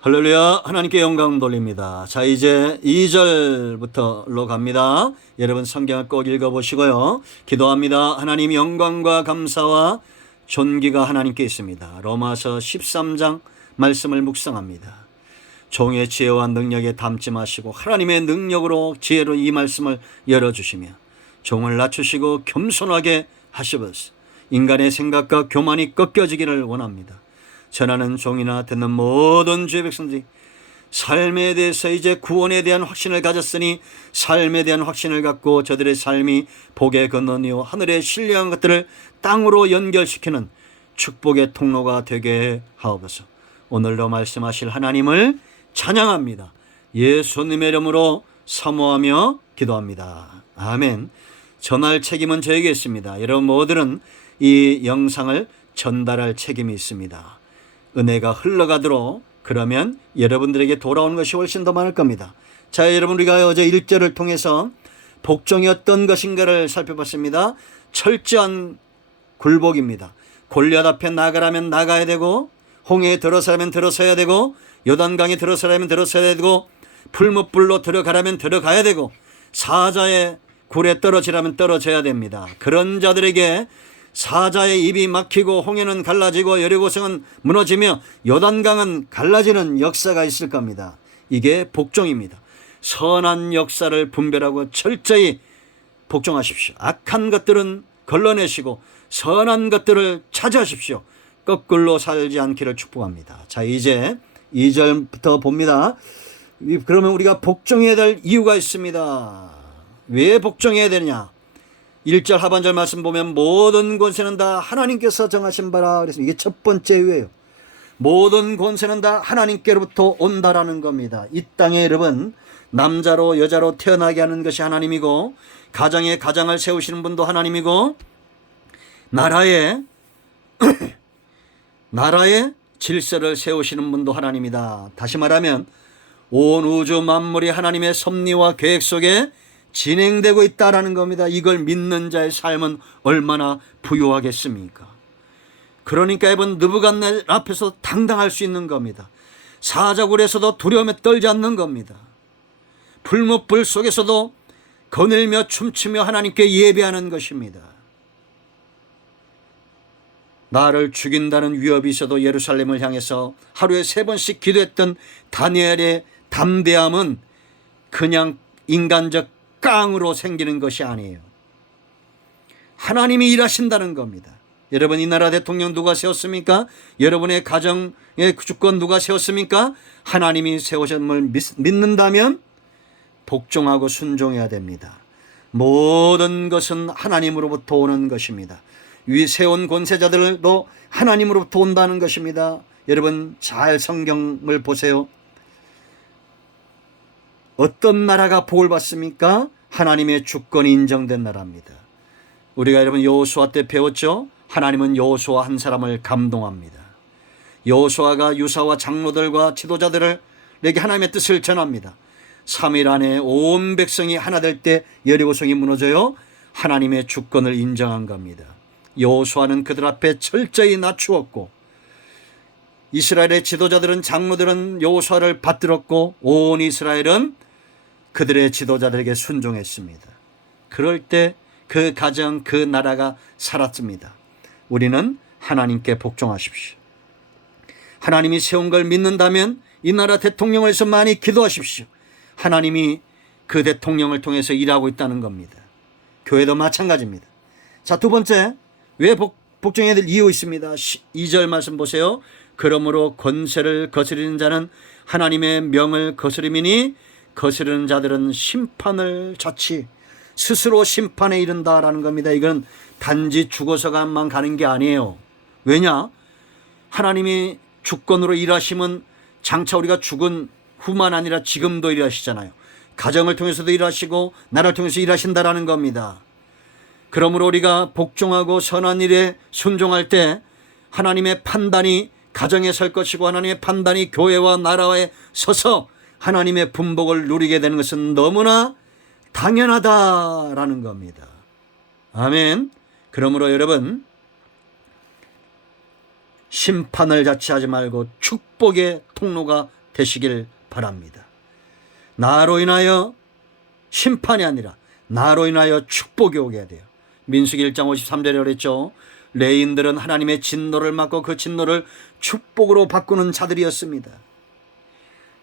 할렐루야. 하나님께 영광 돌립니다. 자, 이제 2절부터로 갑니다. 여러분 성경을 꼭 읽어보시고요. 기도합니다. 하나님, 영광과 감사와 존귀가 하나님께 있습니다. 로마서 13장 말씀을 묵상합니다. 종의 지혜와 능력에 담지 마시고 하나님의 능력으로 지혜로 이 말씀을 열어주시며 종을 낮추시고 겸손하게 하시옵소서. 인간의 생각과 교만이 꺾여지기를 원합니다. 전하는 종이나 듣는 모든 주의 백성들이 삶에 대해서 이제 구원에 대한 확신을 가졌으니 삶에 대한 확신을 갖고 저들의 삶이 복의 근원이요 하늘에 신령한 것들을 땅으로 연결시키는 축복의 통로가 되게 하옵소서. 오늘도 말씀하실 하나님을 찬양합니다. 예수님의 이름으로 사모하며 기도합니다. 아멘. 전할 책임은 저에게 있습니다. 여러분 모두는 이 영상을 전달할 책임이 있습니다. 은혜가 흘러가도록, 그러면 여러분들에게 돌아오는 것이 훨씬 더 많을 겁니다. 자, 여러분, 우리가 어제 1절을 통해서 복종이 어떤 것인가를 살펴봤습니다. 철저한 굴복입니다. 골리앗 앞에 나가라면 나가야 되고, 홍해에 들어서라면 들어서야 되고, 요단강에 들어서라면 들어서야 되고, 풀무불로 들어가라면 들어가야 되고, 사자의 굴에 떨어지라면 떨어져야 됩니다. 그런 자들에게 사자의 입이 막히고 홍해는 갈라지고 여리고성은 무너지며 요단강은 갈라지는 역사가 있을 겁니다. 이게 복종입니다. 선한 역사를 분별하고 철저히 복종하십시오. 악한 것들은 걸러내시고 선한 것들을 찾으십시오. 거꾸로 살지 않기를 축복합니다. 자, 이제 2절부터 봅니다. 그러면 우리가 복종해야 될 이유가 있습니다. 왜 복종해야 되느냐? 1절 하반절 말씀 보면 모든 권세는 다 하나님께서 정하신 바라 그래서 이게 첫 번째 이유예요. 모든 권세는 다 하나님께로부터 온다라는 겁니다. 이 땅에 여러분 남자로 여자로 태어나게 하는 것이 하나님이고, 가정에 가장을 세우시는 분도 하나님이고, 나라에 질서를 세우시는 분도 하나님이다. 다시 말하면 온 우주 만물이 하나님의 섭리와 계획 속에 진행되고 있다라는 겁니다. 이걸 믿는 자의 삶은 얼마나 부유하겠습니까? 그러니까 여러분 느부갓네살 앞에서 당당할 수 있는 겁니다. 사자굴에서도 두려움에 떨지 않는 겁니다. 불못불 속에서도 거닐며 춤추며 하나님께 예배하는 것입니다. 나를 죽인다는 위협이 있어도 예루살렘을 향해서 하루에 3번씩 기도했던 다니엘의 담대함은 그냥 인간적 깡으로 생기는 것이 아니에요. 하나님이 일하신다는 겁니다. 여러분, 이 나라 대통령 누가 세웠습니까? 여러분의 가정의 주권 누가 세웠습니까? 하나님이 세우셨음을 믿는다면 복종하고 순종해야 됩니다. 모든 것은 하나님으로부터 오는 것입니다. 위 세운 권세자들도 하나님으로부터 온다는 것입니다. 여러분 잘 성경을 보세요. 어떤 나라가 복을 받습니까? 하나님의 주권이 인정된 나라입니다. 우리가 여러분 여호수아 때 배웠죠? 하나님은 여호수아 한 사람을 감동합니다. 여호수아가 유사와 장로들과 지도자들에게 하나님의 뜻을 전합니다. 3일 안에 온 백성이 하나 될 때 여리고성이 무너져요. 하나님의 주권을 인정한 겁니다. 여호수아는 그들 앞에 철저히 낮추었고, 이스라엘의 지도자들은 장로들은 여호수아를 받들었고, 온 이스라엘은 그들의 지도자들에게 순종했습니다. 그럴 때 그 가정, 그 나라가 살았습니다. 우리는 하나님께 복종하십시오. 하나님이 세운 걸 믿는다면 이 나라 대통령을 위해서 많이 기도하십시오. 하나님이 그 대통령을 통해서 일하고 있다는 겁니다. 교회도 마찬가지입니다. 자, 두 번째, 왜 복종해야 될 이유 있습니다. 2절 말씀 보세요. 그러므로 권세를 거스리는 자는 하나님의 명을 거스림이니 거스르는 자들은 심판을 자치 스스로 심판에 이른다라는 겁니다. 이건 단지 죽어서만 가는 게 아니에요. 왜냐? 하나님이 주권으로 일하시면 장차 우리가 죽은 후만 아니라 지금도 일하시잖아요. 가정을 통해서도 일하시고 나라를 통해서 일하신다라는 겁니다. 그러므로 우리가 복종하고 선한 일에 순종할 때 하나님의 판단이 가정에 설 것이고, 하나님의 판단이 교회와 나라에 서서 하나님의 분복을 누리게 되는 것은 너무나 당연하다라는 겁니다. 아멘. 그러므로 여러분 심판을 자취하지 말고 축복의 통로가 되시길 바랍니다. 나로 인하여 심판이 아니라 나로 인하여 축복이 오게 돼요. 민수기 1장 53절에 그랬죠. 레인들은 하나님의 진노를 막고 그 진노를 축복으로 바꾸는 자들이었습니다.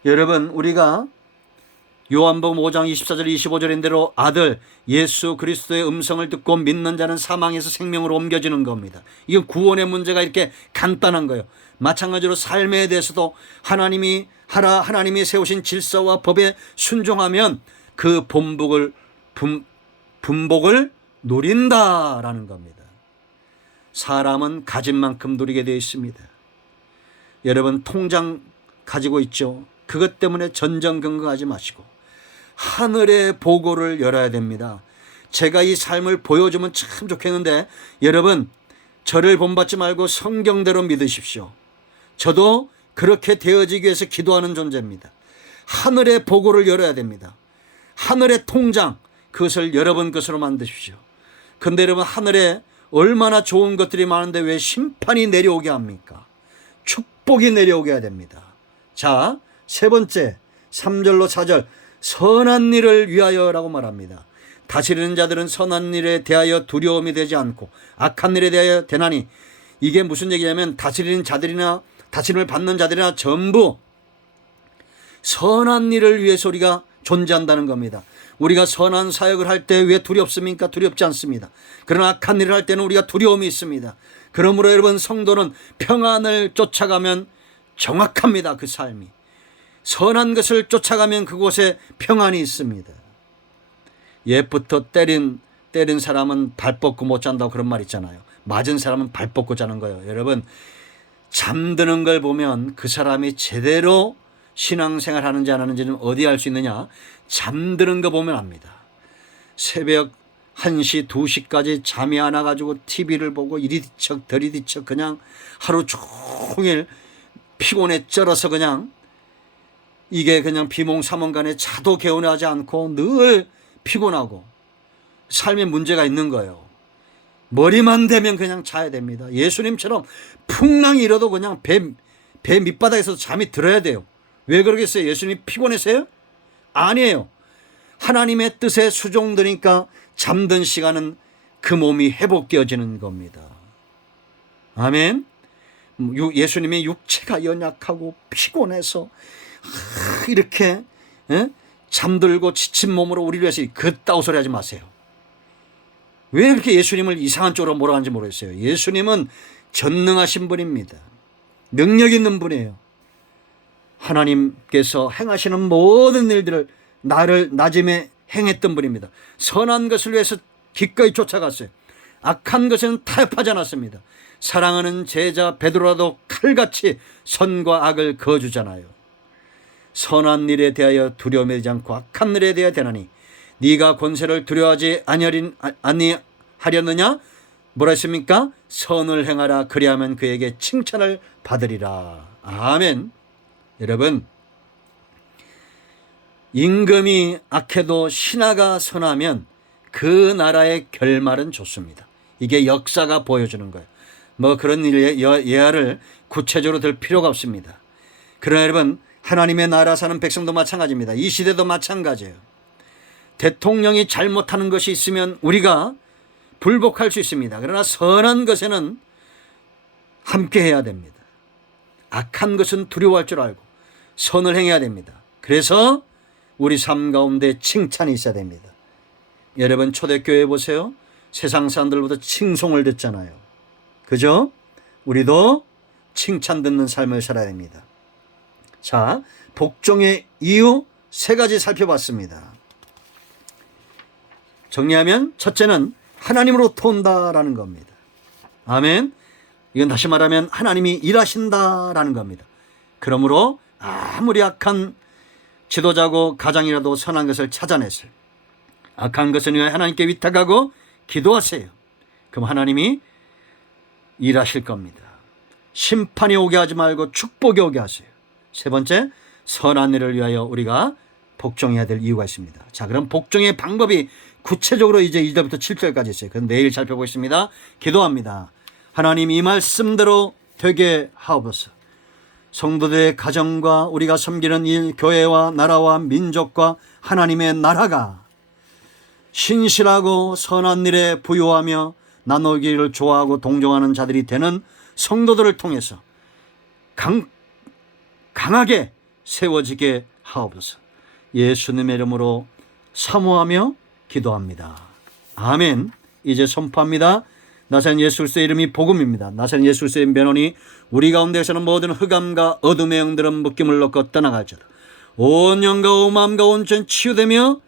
여러분, 우리가 요한복음 5장 24절 25절인 대로 아들 예수 그리스도의 음성을 듣고 믿는 자는 사망에서 생명으로 옮겨지는 겁니다. 이건 구원의 문제가 이렇게 간단한 거예요. 마찬가지로 삶에 대해서도 하나님이 세우신 질서와 법에 순종하면 그 분복을 누린다라는 겁니다. 사람은 가진 만큼 누리게 되어 있습니다. 여러분, 통장 가지고 있죠. 그것 때문에 전전긍긍하지 마시고 하늘의 보고를 열어야 됩니다. 제가 이 삶을 보여주면 참 좋겠는데 여러분, 저를 본받지 말고 성경대로 믿으십시오. 저도 그렇게 되어지기 위해서 기도하는 존재입니다. 하늘의 보고를 열어야 됩니다. 하늘의 통장, 그것을 여러분 것으로 만드십시오. 그런데 여러분, 하늘에 얼마나 좋은 것들이 많은데 왜 심판이 내려오게 합니까? 축복이 내려오게 해야 됩니다. 자, 세 번째 3절로 4절 선한 일을 위하여라고 말합니다. 다스리는 자들은 선한 일에 대하여 두려움이 되지 않고 악한 일에 대하여 되나니, 이게 무슨 얘기냐면 다스리는 자들이나 다스림을 받는 자들이나 전부 선한 일을 위해서 우리가 존재한다는 겁니다. 우리가 선한 사역을 할 때 왜 두렵습니까? 두렵지 않습니다. 그러나 악한 일을 할 때는 우리가 두려움이 있습니다. 그러므로 여러분, 성도는 평안을 쫓아가면 정확합니다. 그 삶이 선한 것을 쫓아가면 그곳에 평안이 있습니다. 옛부터 때린 사람은 발 뻗고 못 잔다고 그런 말 있잖아요. 맞은 사람은 발 뻗고 자는 거예요. 여러분, 잠드는 걸 보면 그 사람이 제대로 신앙생활 하는지 안 하는지는 어디 알 수 있느냐? 잠드는 거 보면 압니다. 새벽 1시, 2시까지 잠이 안 와가지고 TV를 보고 이리 뒤척 저리 뒤척 그냥 하루 종일 피곤에 쩔어서 그냥 이게 그냥 비몽사몽간에 자도 개운하지 않고 늘 피곤하고 삶에 문제가 있는 거예요. 머리만 대면 그냥 자야 됩니다. 예수님처럼 풍랑이 일어도 그냥 배 밑바닥에서 잠이 들어야 돼요. 왜 그러겠어요? 예수님 피곤해서요? 아니에요. 하나님의 뜻에 수종되니까 잠든 시간은 그 몸이 회복되어지는 겁니다. 아멘. 예수님의 육체가 연약하고 피곤해서 이렇게 잠들고 지친 몸으로 우리를 위해서 그따구 소리 하지 마세요. 왜 이렇게 예수님을 이상한 쪽으로 몰아가는지 모르겠어요. 예수님은 전능하신 분입니다. 능력 있는 분이에요. 하나님께서 행하시는 모든 일들을 나를 낮음에 행했던 분입니다. 선한 것을 위해서 기꺼이 쫓아갔어요. 악한 것은 타협하지 않았습니다. 사랑하는 제자 베드로라도 칼같이 선과 악을 그어주잖아요. 선한 일에 대하여 두려움하지 않고 악한 일에 대하여 되나니 네가 권세를 두려워하지 아니하려느냐? 뭐라 했습니까? 선을 행하라. 그리하면 그에게 칭찬을 받으리라. 아멘. 여러분, 임금이 악해도 신하가 선하면 그 나라의 결말은 좋습니다. 이게 역사가 보여주는 거예요. 뭐 그런 예화를 구체적으로 들 필요가 없습니다. 그러나 여러분, 하나님의 나라 사는 백성도 마찬가지입니다. 이 시대도 마찬가지예요. 대통령이 잘못하는 것이 있으면 우리가 불복할 수 있습니다. 그러나 선한 것에는 함께 해야 됩니다. 악한 것은 두려워할 줄 알고 선을 행해야 됩니다. 그래서 우리 삶 가운데 칭찬이 있어야 됩니다. 여러분, 초대교회 보세요. 세상 사람들보다 칭송을 듣잖아요. 그죠? 우리도 칭찬 듣는 삶을 살아야 됩니다. 자, 복종의 이유 3가지 살펴봤습니다. 정리하면 첫째는 하나님으로부터 온다라는 겁니다. 아멘. 이건 다시 말하면 하나님이 일하신다라는 겁니다. 그러므로 아무리 악한 지도자고 가장이라도 선한 것을 찾아내세요. 악한 것은 위하여 하나님께 위탁하고 기도하세요. 그럼 하나님이 일하실 겁니다. 심판이 오게 하지 말고 축복이 오게 하세요. 세 번째, 선한 일을 위하여 우리가 복종해야 될 이유가 있습니다. 자, 그럼 복종의 방법이 구체적으로 이제 2절부터 7절까지 있어요. 그건 내일 살펴보겠습니다. 기도합니다. 하나님, 이 말씀대로 되게 하옵소서. 성도들의 가정과 우리가 섬기는 일, 교회와 나라와 민족과 하나님의 나라가 신실하고 선한 일에 부유하며 나누기를 좋아하고 동정하는 자들이 되는 성도들을 통해서 강하게 세워지게 하옵소서. 예수님의 이름으로 사모하며 기도합니다. 아멘. 이제 선포합니다. 나사렛 예수 그리스도의 이름이 복음입니다. 나사렛 예수 그리스도의 면허니 우리 가운데서는 모든 흑암과 어둠의 영들은 묶임을 놓고 떠나갈지어다. 온 영과 온 마음과 온 전 치유되며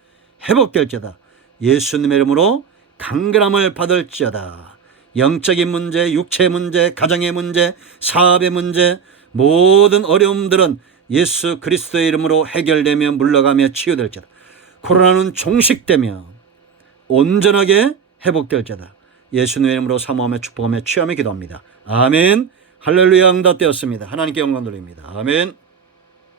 회복될지어다. 예수님의 이름으로 강건함을 받을지어다. 영적인 문제, 육체 문제, 가정의 문제, 사업의 문제, 모든 어려움들은 예수 그리스도의 이름으로 해결되며 물러가며 치유될지어다. 코로나는 종식되며 온전하게 회복될지어다. 예수님의 이름으로 사모하며 축복하며 취하며 기도합니다. 아멘. 할렐루야. 응답되었습니다. 하나님께 영광 돌립니다. 아멘.